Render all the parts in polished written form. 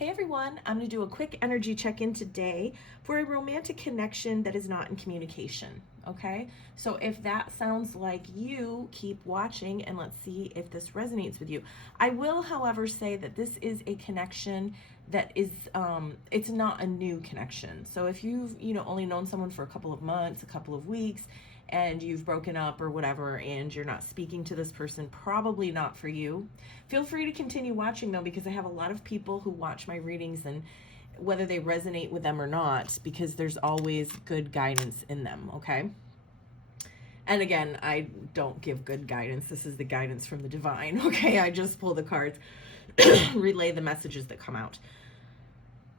Hey everyone, I'm going to do a quick energy check-in today for a romantic connection that is not in communication, okay? So if that sounds like you, keep watching and let's see if this resonates with you. I will, however, say that this is a connection that is, it's not a new connection. So if you've, only known someone for a couple of months, a couple of weeks, and you've broken up or whatever and you're not speaking to this person, probably not for you. Feel free to continue watching though, because I have a lot of people who watch my readings and whether they resonate with them or not, because there's always good guidance in them, okay? And again, I don't give good guidance. This is the guidance from the divine, okay? I just pull the cards, relay the messages that come out.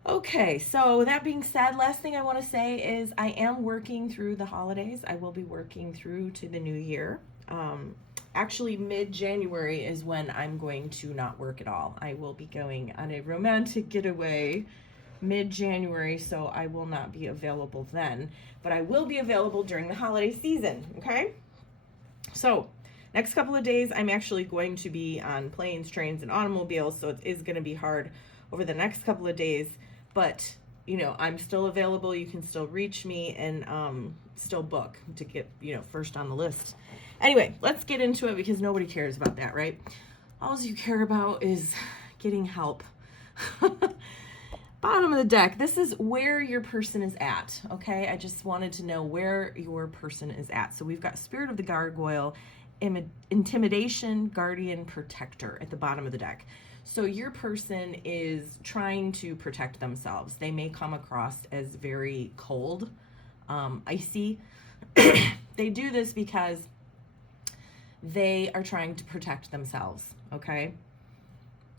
Okay, so that being said, last thing I want to say is I am working through the holidays. I will be working through to the new year. Actually, mid-January is when I'm going to not work at all. I will be going on a romantic getaway mid-January, so I will not be available then. But I will be available during the holiday season, okay? So, next couple of days, I'm actually going to be on planes, trains, and automobiles, so it is going to be hard over the next couple of days. But, I'm still available. You can still reach me and still book to get, first on the list. Anyway, let's get into it because nobody cares about that, right? All you care about is getting help. Bottom of the deck, this is where your person is at, okay? I just wanted to know where your person is at. So we've got Spirit of the Gargoyle, Intimidation, Guardian, Protector at the bottom of the deck. So your person is trying to protect themselves. They may come across as very cold, icy. They do this because they are trying to protect themselves, okay?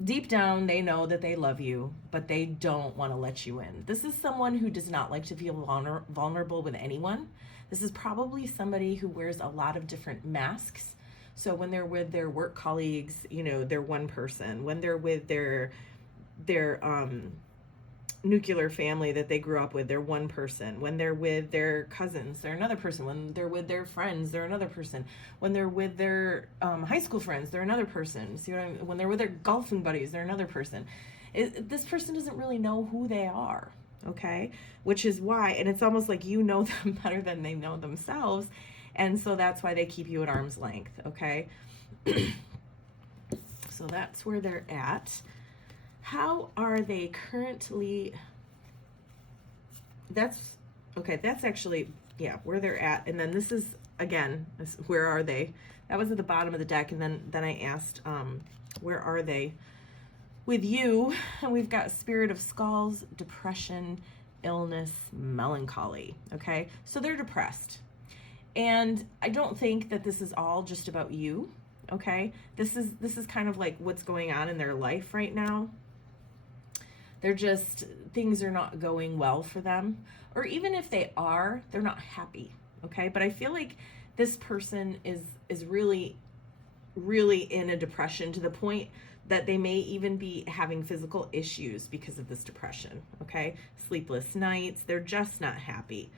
Deep down, they know that they love you, but they don't want to let you in. This is someone who does not like to feel vulnerable with anyone. This is probably somebody who wears a lot of different masks. So when they're with their work colleagues, they're one person. When they're with their nuclear family that they grew up with, they're one person. When they're with their cousins, they're another person. When they're with their friends, they're another person. When they're with their high school friends, they're another person. See what I mean? When they're with their golfing buddies, they're another person. This person doesn't really know who they are, okay? Which is why, and it's almost like you know them better than they know themselves. And so that's why they keep you at arm's length, okay? So that's where they're at. How are they currently? That's actually, where they're at. And then this is, again, where are they? That was at the bottom of the deck. And then I asked, where are they with you? And we've got Spirit of Skulls, Depression, Illness, Melancholy, okay? So they're depressed. And I don't think that this is all just about you, okay? This is kind of like what's going on in their life right now. Things are not going well for them. Or even if they are, they're not happy, okay? But I feel like this person is really, really in a depression to the point that they may even be having physical issues because of this depression, okay? Sleepless nights, they're just not happy.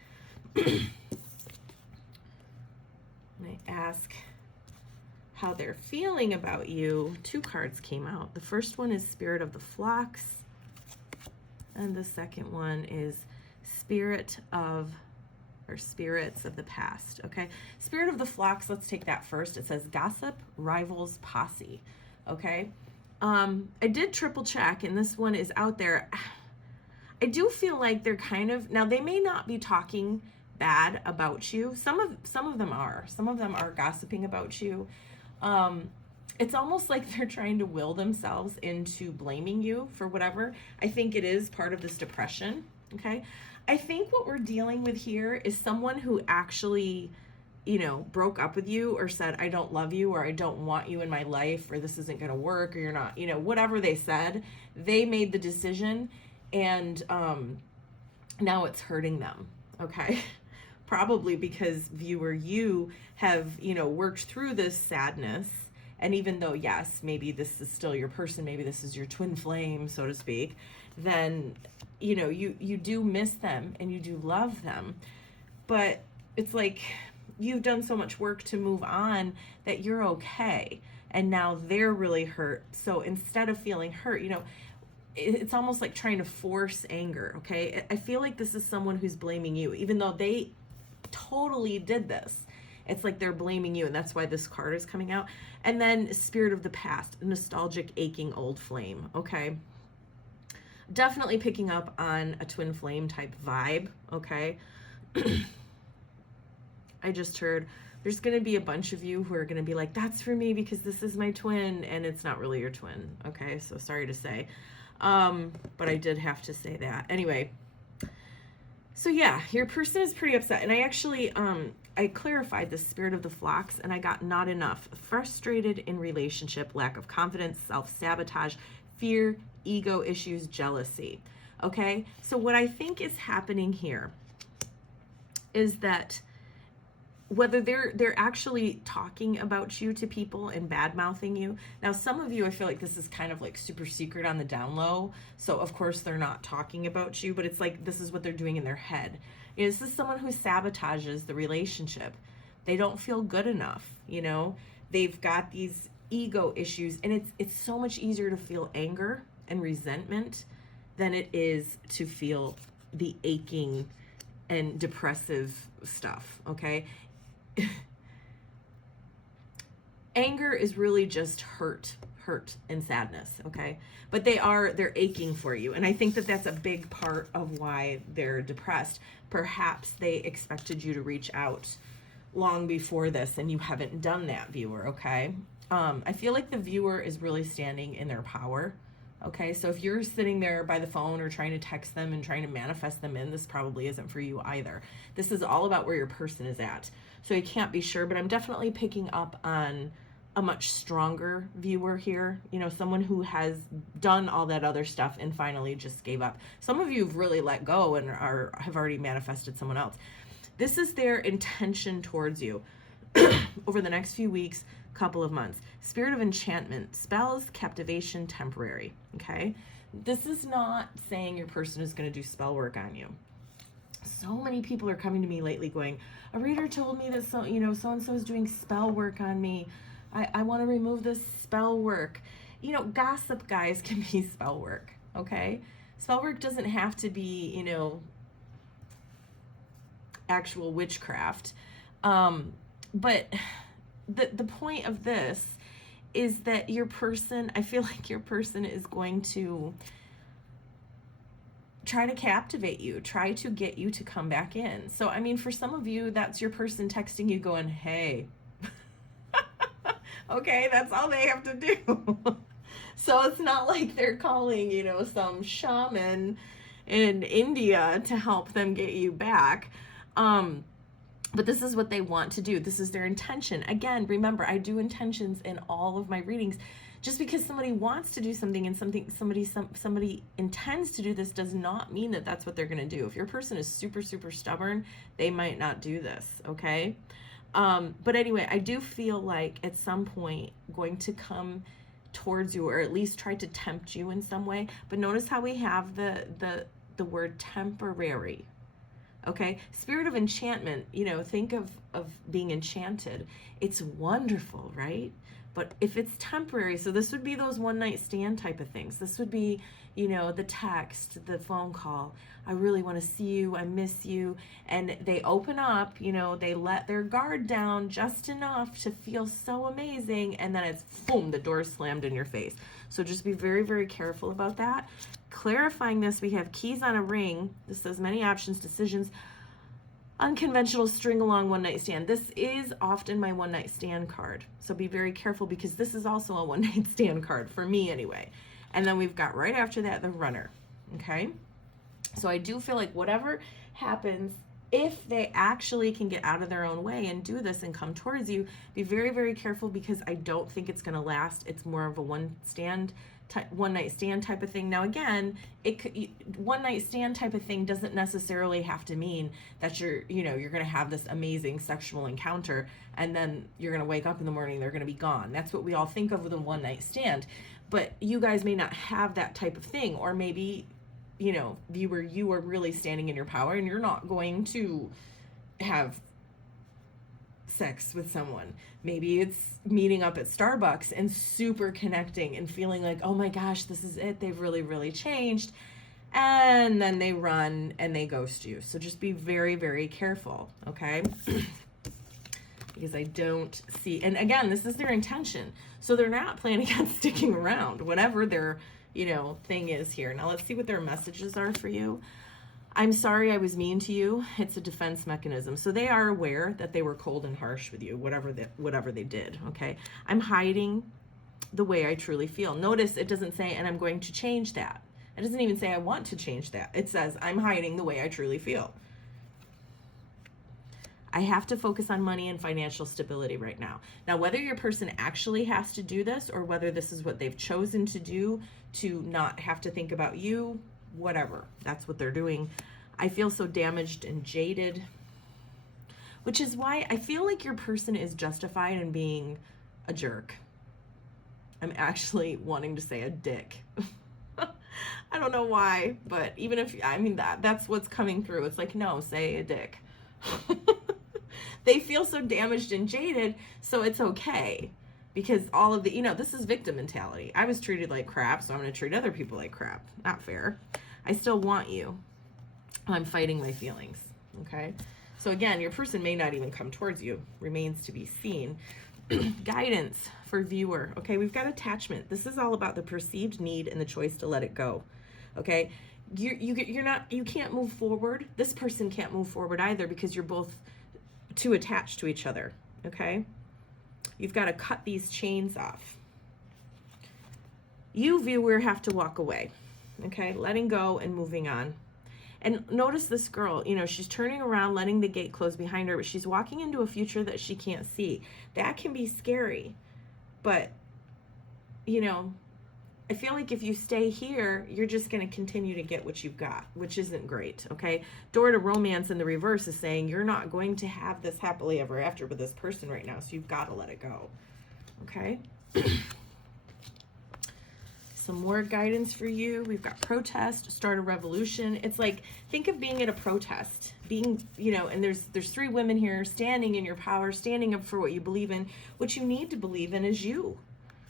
I ask how they're feeling about you. Two cards came out. The first one is Spirit of the Flocks, and the second one is Spirits of the Past, okay? Spirit of the Flocks, let's take that first. It says Gossip, Rivals, Posse, okay? I did triple check, and this one is out there. I do feel like they're kind of, now they may not be talking bad about you. Some of them are. Some of them are gossiping about you. It's almost like they're trying to will themselves into blaming you for whatever. I think it is part of this depression, okay? I think what we're dealing with here is someone who actually, broke up with you or said, I don't love you, or I don't want you in my life, or this isn't going to work, or you're not, whatever they said, they made the decision, and now it's hurting them, okay? Probably because viewer, you have, worked through this sadness. And even though, yes, maybe this is still your person, maybe this is your twin flame, so to speak, then, you do miss them and you do love them. But it's like you've done so much work to move on that you're okay. And now they're really hurt. So instead of feeling hurt, it's almost like trying to force anger, okay? I feel like this is someone who's blaming you, even though they totally did this. It's like they're blaming you, and that's why this card is coming out. And then spirit of the past, nostalgic, aching old flame, okay? Definitely picking up on a twin flame type vibe, okay? I just heard there's going to be a bunch of you who are going to be like, that's for me because this is my twin, and it's not really your twin, okay? So sorry to say. But I did have to say that. Anyway, so yeah, your person is pretty upset. And I actually, I clarified the spirit of the flocks, and I got not enough. Frustrated in relationship, lack of confidence, self-sabotage, fear, ego issues, jealousy. Okay? So what I think is happening here is that whether they're actually talking about you to people and bad-mouthing you. Now, some of you, I feel like this is kind of like super secret on the down low. So of course they're not talking about you, but it's like this is what they're doing in their head. You know, this is someone who sabotages the relationship. They don't feel good enough, you know. They've got these ego issues, and it's so much easier to feel anger and resentment than it is to feel the aching and depressive stuff, okay? Anger is really just hurt and sadness, okay? But they're aching for you. And I think that that's a big part of why they're depressed. Perhaps they expected you to reach out long before this and you haven't done that, viewer, okay? I feel like the viewer is really standing in their power, okay? So if you're sitting there by the phone or trying to text them and trying to manifest them in, this probably isn't for you either. This is all about where your person is at. So you can't be sure, but I'm definitely picking up on a much stronger viewer here. You know, someone who has done all that other stuff and finally just gave up. Some of you have really let go and have already manifested someone else. This is their intention towards you over the next few weeks, couple of months. Spirit of enchantment, spells, captivation, temporary, okay? This is not saying your person is going to do spell work on you. So many people are coming to me lately going, a reader told me that so-and-so is doing spell work on me. I want to remove this spell work. You know, gossip, guys, can be spell work, okay? Spell work doesn't have to be, you know, actual witchcraft. But the point of this is that your person, I feel like your person is going to try to captivate you, try to get you to come back in. So, I mean, for some of you, that's your person texting you going, hey, okay, that's all they have to do. So it's not like they're calling, you know, some shaman in India to help them get you back. But this is what they want to do. This is their intention. Again, remember, I do intentions in all of my readings. Just because somebody wants to do something and somebody intends to do this does not mean that that's what they're going to do. If your person is super, super stubborn, they might not do this, okay? But anyway, I do feel like at some point going to come towards you, or at least try to tempt you in some way. But notice how we have the word temporary. Okay, spirit of enchantment, you know, think of being enchanted. It's wonderful, right? But if it's temporary, so this would be those one night stand type of things. This would be, you know, the text, the phone call. I really want to see you. I miss you. And they open up, you know, they let their guard down just enough to feel so amazing. And then it's boom, the door slammed in your face. So just be very, very careful about that. Clarifying this, we have keys on a ring. This says many options, decisions, unconventional string along one night stand. This is often my one night stand card. So be very careful because this is also a one night stand card for me anyway. And then we've got right after that, the runner. Okay. So I do feel like whatever happens, if they actually can get out of their own way and do this and come towards you, be very, very careful because I don't think it's going to last. It's more of a one night stand type of thing. Now again, one night stand type of thing doesn't necessarily have to mean that you're going to have this amazing sexual encounter and then you're going to wake up in the morning, they're going to be gone. That's what we all think of with a one night stand. But you guys may not have that type of thing, or maybe, you know, viewer, you are really standing in your power and you're not going to have sex with someone. Maybe it's meeting up at Starbucks and super connecting and feeling like, oh my gosh, this is it. They've really, really changed. And then they run and they ghost you. So just be very, very careful, okay? Because I don't see, and again, this is their intention. So they're not planning on sticking around, whatever their, thing is here. Now let's see what their messages are for you. I'm sorry I was mean to you. It's a defense mechanism. So they are aware that they were cold and harsh with you, whatever they did, okay? I'm hiding the way I truly feel. Notice it doesn't say, and I'm going to change that. It doesn't even say I want to change that. It says, I'm hiding the way I truly feel. I have to focus on money and financial stability right now. Now, whether your person actually has to do this or whether this is what they've chosen to do to not have to think about you, whatever, that's what they're doing. I feel so damaged and jaded, which is why I feel like your person is justified in being a jerk. I'm actually wanting to say a dick. I don't know why, but even if, that's what's coming through. It's like, no, say a dick. They feel so damaged and jaded, so it's okay. Because all of the, this is victim mentality. I was treated like crap, so I'm going to treat other people like crap. Not fair. I still want you. I'm fighting my feelings, okay? So again, your person may not even come towards you. Remains to be seen. Guidance for viewer. Okay, we've got attachment. This is all about the perceived need and the choice to let it go. Okay, you can't move forward. This person can't move forward either because you're both too attached to each other. Okay, you've got to cut these chains off. You, viewer, have to walk away. Okay, letting go and moving on. And notice this girl, she's turning around, letting the gate close behind her, but she's walking into a future that she can't see. That can be scary. But, I feel like if you stay here, you're just going to continue to get what you've got, which isn't great, okay? Door to romance in the reverse is saying you're not going to have this happily ever after with this person right now, so you've got to let it go, okay? Some more guidance for you. We've got protest, start a revolution. It's like, think of being at a protest, being, and there's 3 women here standing in your power, standing up for what you believe in. What you need to believe in is you.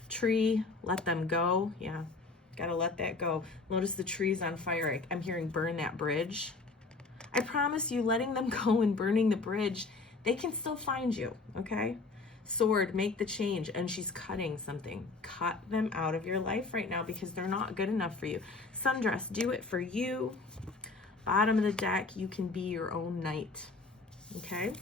Tree, let them go. Yeah, gotta let that go. Notice the tree's on fire. I'm hearing burn that bridge. I promise you, letting them go and burning the bridge, they can still find you, okay? Sword, make the change, and she's cutting something. Cut them out of your life right now because they're not good enough for you. Sundress, do it for you. Bottom of the deck, you can be your own knight, okay?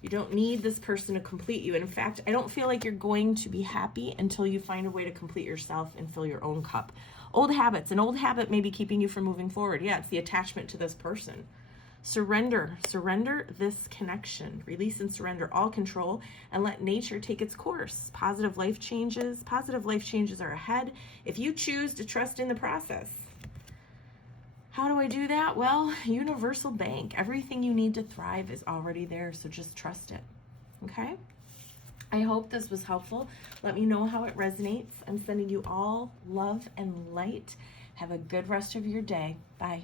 You don't need this person to complete you. And in fact, I don't feel like you're going to be happy until you find a way to complete yourself and fill your own cup. Old habits. An old habit may be keeping you from moving forward. Yeah, it's the attachment to this person. Surrender. Surrender this connection. Release and surrender all control and let nature take its course. Positive life changes. Positive life changes are ahead if you choose to trust in the process. How do I do that? Well, universal bank. Everything you need to thrive is already there, so just trust it. Okay? I hope this was helpful. Let me know how it resonates. I'm sending you all love and light. Have a good rest of your day. Bye.